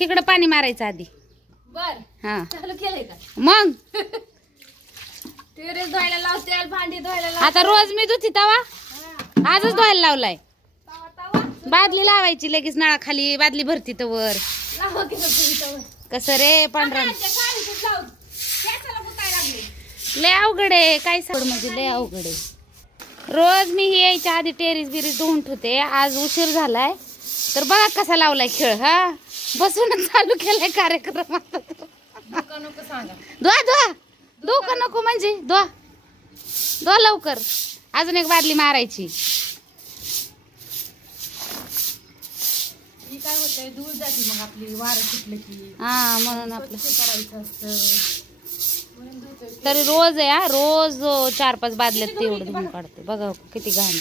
इकडं पाणी मारायचं आधी. बर हा चालू केलंय का मग टेरेस धुवायला लावते भांडी धुवायला लावते. आता रोज मी धुती तवा आजच धुवायला लावलाय. तवा तवा बादली लावायची लगेच नळाखाली बादली भरती तवर. लावा की तुम्ही कसं रे पांढरा साडीतच लावू केसाला गुताय लागले. लय अवघड आहे काय सांग म्हणजे लय अवघड आहे. रोज मी ही यायच्या आधी टेरिस बिरीस धुवून ठेवते. आज उशीर झालाय तर बघा कसा लावलाय खेळ. हा बसूनच चालू केलाय कार्यक्रम. आता नको सांगा धुवा धुवा धुव का नको म्हणजे धुवा धुवा लवकर. अजून एक बादली मारायची. ही काय होतंय धूळ जाते मग आपली वारं सुटलं की. हा म्हणून आपलं करायचं असतं म्हणून धुतोय. तरी रोज आहे. हा रोज 4-5 बादल्यात तेवढं धुवून काढते. बघा किती घाण.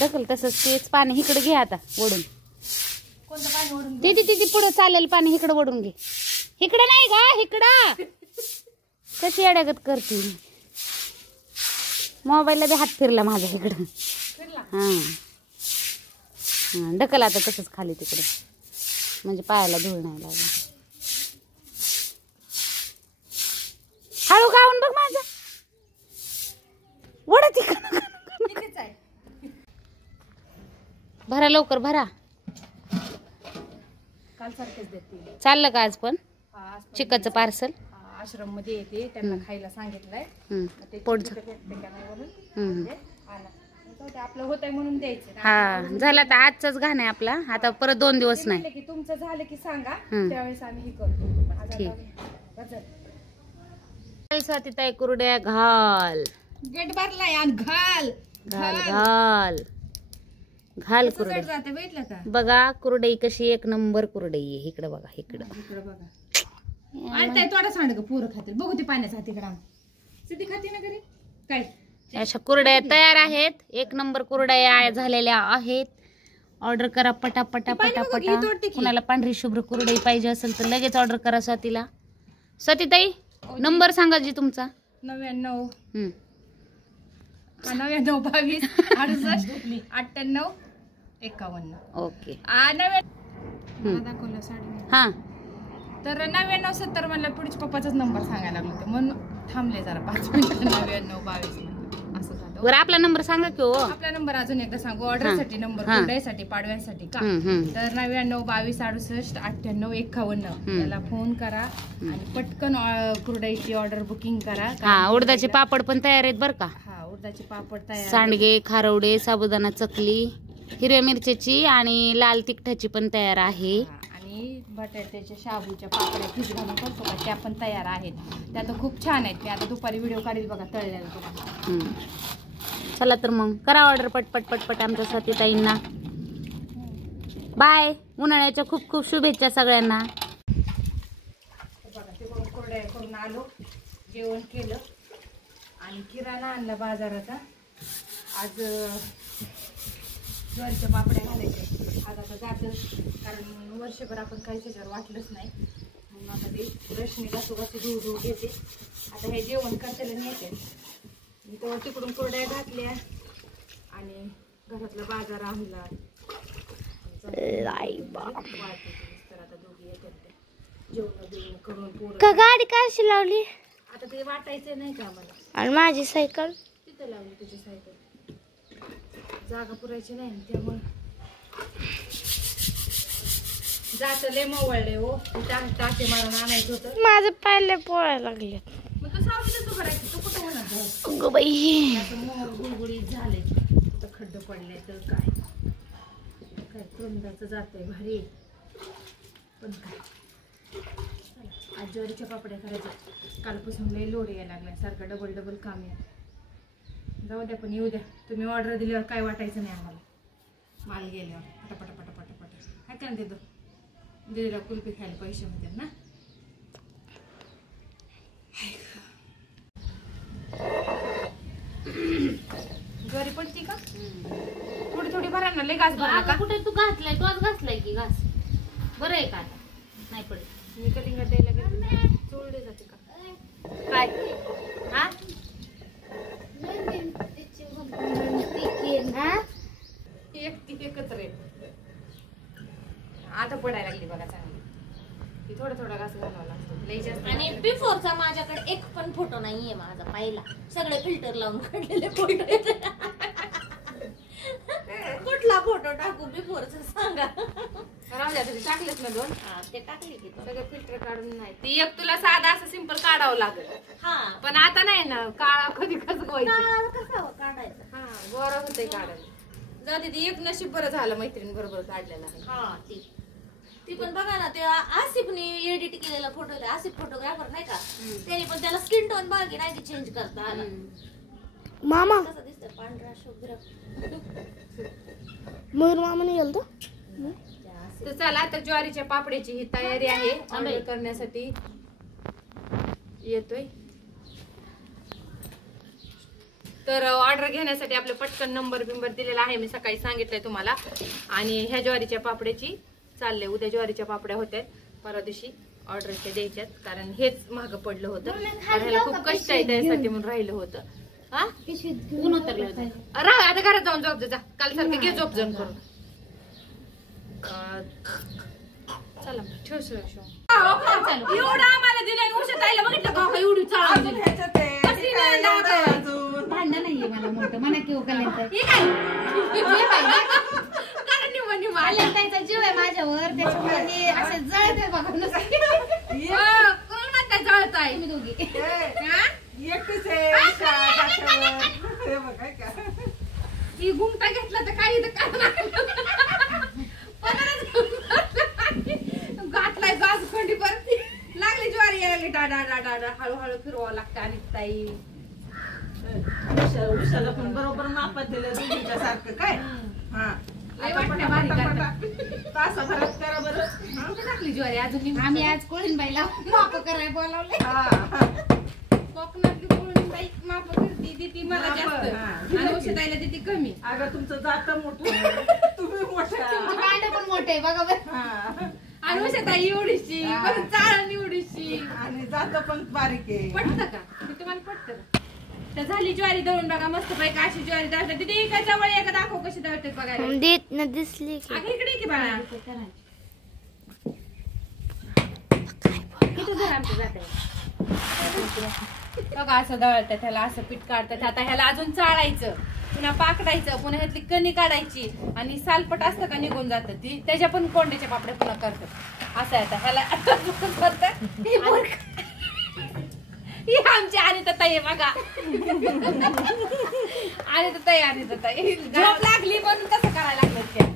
ढकल तसंच तेच पाणी इकडे घे आता ओढून. कोणतं पाणी ओढून ती पुढे चालेल पाणी इकडे ओढून घे. इकडे नाही का इकडं कशी अडगत करते. मोबाईलला बी हात फिरला माझा इकडं. फिरला हा हा ढकल आता तसंच खाली तिकडे म्हणजे पायाला धूळ नाही लागत. हळू गाऊन बघ माझा ओढ तिकडं. कितीच आहे भरा लवकर भरा. काल सारखेच देते. चाललं का आज पण आज पण चिकनचं पार्सल. आश्रम मध्ये येते त्यांना खायला सांगितलंय. ते पोट चिकन भेटते का नाही म्हणून आणा. जाऊ दे, आपलं होतंय म्हणून द्यायचं. हा झालं आता आजचाच घाण आहे आपला. आता परत 2 दिवस नाही. म्हणले की तुमचं झालं की सांगा त्यावेळेस आम्ही हे करतो. आज ठीक. आता स्वातीताई कुरड्या घाल गेट भरलाय आणि घाल घाल घाल घाल कुरडई. जाते भेटलं का बघा कुरडई कशी एक नंबर कुरडई आहे. इकडं बघा इकडं. इकडे बघा आणि ताई तोडा सांड ग पोरं खातील. बघू ते पाण्याचा तिकडे सिद्धी खाते ना घरी काय. अशा कुरड्या तयार आहेत. एक नंबर कुरड्या झालेल्या आहेत. ऑर्डर करा पटापटा पटापटा. कुणाला पांढरी शुभ्र कुरडई पाहिजे असेल तर लगेच ऑर्डर करा स्वातीला. स्वातीताई नंबर सांगा जी तुमचा. 99 99 22 68 98 51. ओके दाखवलं साडी. हा तर 99 70 म्हणलं पुढच्या पप्पाचाच नंबर सांगायला लागलो होतं म्हणून थांबले जरा 5 मिनिटं. 99 22 म्हणलं असं झालं. बरं आपला नंबर सांगा की हो. आपला नंबर अजून एकदा सांगू. ऑर्डरसाठी नंबर कुरडईसाठी पाडव्यासाठी का तर 99 22 68 98 51 याला फोन करा आणि पटकन कुरडईची ऑर्डर बुकिंग करा. हा उडदाचे पापड पण तयार आहेत बरं का. हा उडदाचे पापड तयार. सांडगे खारवडे साबुदाणा चकली हिरव्या मिरच्याची आणि लाल तिखटाची पण तयार आहे. आणि बटाट्याच्या शाबूच्या पापड्या खिच घालून करतो का त्या पण तयार आहेत. त्या तर खूप छान आहेत. मी आता दुपारी व्हिडिओ काढेल बघा तळलेला तुम्हाला. चला तर मग करा ऑर्डर पटपट पटपट आमच्या स्वातीताईंना. बाय. उन्हाळ्याच्या खूप खूप शुभेच्छा सगळ्यांना. बघा तिकडून कुरड्या करून आलो जेवण केलं आणि किराणा आणला बाजाराचा. आज ज्वारीच्या पापड्या घालायच्या. आज आता जातं कारण वर्षभर आपण काही त्याच्यावर वाटलंच नाही म्हणून आता ते रशनी घासू धुऊ धुऊ घेते. आता हे जेवण करताना नेते मी तेव्हा तिकडून कुरड्या घातल्या आणि घरातला बाजार आणला. तर आता दोघी येतात जेवण बिवणं करून पोरं. गाडी काय लावली आता ते वाटायचं नाही का आम्हाला. आणि माझी सायकल तिथं लावली तुझी सायकल. जागा पुरायची नाही त्यामुळे जात लय मोवळले हो. टाके मारून आणायचं होतं. माझं पायले पोळायला लागले. मग तू सावलीतच उभं राहायचं. तू कुठं होणार अगं बाई मोहर गुळगुळीत झाले कुठं खड्ड पडले तर काय काय तोंडाचं जातंय भारी पण काय. आज ज्वारीच्या पापड्या करायच्या. कालपासून लय लोड यायला लागलाय सारखं डबल डबल काम आहे. जाऊ द्या पण येऊ द्या. तुम्ही ऑर्डर दिल्यावर काय वाटायचं नाही आम्हाला. माल गेल्यावर पटापटा पटापटा पटा काय काय देतो दिलेला कुल्फी खायला पैसे म्हणतात ना. ज्वारी पडती का थोडी थोडी भरा ना. लय घास भरला का कुठे तू घातलाय तोच घातलाय की घास बरं आहे का आता नाही पडत. मी कलिंगड द्यायला गेले चोळले जाते का काय हा एकच रेट. आता पडायला लागली बघा चांगली. ती थोडं थोडं घास घालावं लागतं. लई जास्त आणि बिफोरचा माझ्याकडे एक पण फोटो नाहीये माझा पहिला. सगळे फिल्टर लावून काढलेले फोटो आहेत. कुठला फोटो टाकू बिफोरचा सांगा. राहू द्या तुम्ही टाकलेच ना 2. हा ते टाकले की तो. सगळं फिल्टर काढून नाही. ती एक तुला साधा असं सिंपल काढावं लागेल. हा पण आता नाही ना, काळा कधी कसं व्हायचं. काळा कसा काढायचा. हा गोरा होतंय काढायला. जाऊ दे, ती एक नशीब बरं झालं मैत्रीण बरोबर काढलेला आहे. हा ती पण बघा ना, त्या आसिफने एडिट केलेला फोटो, आसिफ फोटोग्राफर नाही का, त्याने पण त्याला स्किन टोन बाकी नाही चेंज करता आला. मामा कसा दिसतोय पांढरा शुभ्र. मयूर मामाने गेलतो. तर चला, तर ज्वारीच्या पापड्याची ही तयारी आहे. ऑर्डर करण्यासाठी येतोय. तर ऑर्डर घेण्यासाठी आपले पटकन नंबर बिंबर दिलेला आहे, मी सकाळी सांगितलंय तुम्हाला. आणि ह्या ज्वारीच्या पापड्याची चालले, उद्या ज्वारीच्या पापड्या होत्या, परवा दिवशी ऑर्डरच्या द्यायच्यात, कारण हेच महाग पडलं होतं. ह्याला खूप कष्ट आहे त्यासाठी म्हणून राहिलं होतं. हा ऊन उतरलं होतं. राहा आता घरात जाऊन झोप जा. काल सारखं घे झोप जाऊन करून. चला ठेव एवढं आम्हाला दिलं उशा ताईला बघितलं का एवढी चाळ भांडण नाहीये मला मोठं म्हणा की त्यांचा जीव आहे माझ्यावर, त्याच्यामुळे असे जळते बघा कोण जळताय तुम्ही दोघी. ही घुमटा घेतला तर काही घातलाय गाज खंडी परत लागली ज्वारी यायला डाडा डाडा हळूहळू फिरवावं लागतं. आणि ताई उशाला पण बरोबर मापात दिलं दोघीच्या सारखं काय. तासाभरात करा बरं. टाकली ज्वारी अजून. आम्ही आज कोळीनबाईला माप करायला बोलावले. कोकणातली कोळीनबाई माप करते, ती मला जास्त आणि औषधायला देते कमी. अगं तुमचं जात मोठं, तुम्ही मोठ्या. तुमचे कांडे पण मोठे आहे बघा बरं. आणि औषधाई एवढीशी, चाळण एवढीशी, आणि जात पण बारीक आहे. पटतं का ते तुम्हाला पटतं का? तर झाली ज्वारी दळून बघा मस्त पैकी. अशी ज्वारी दळतात तिथे एका जवळ एका दाखव कशी दळतात बघायला. देत ना दिसली की. अगं इकडे की बाळा किती जण आमचं जात बघा. असं दळतात, ह्याला असं पीठ काढतात. आता ह्याला अजून चाळायचं, पुन्हा पाकडायचं, पुन्हा ह्यातली कणी काढायची, आणि सालपट असतं का निघून जातं ती, त्याच्या पण कोंड्याच्या पापड्या पुन्हा करतात. असं आहे आता ह्याला ही आमची अनिता ताई बघा. अनिता ताई झोप लागली म्हणून कसं करायला लागलं त्या.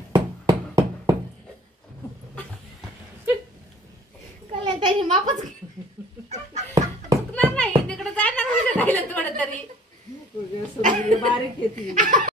त्यांनी मापच चुकणार नाही, तिकडे जाणार थोडं तरी. बारीक आहे ती.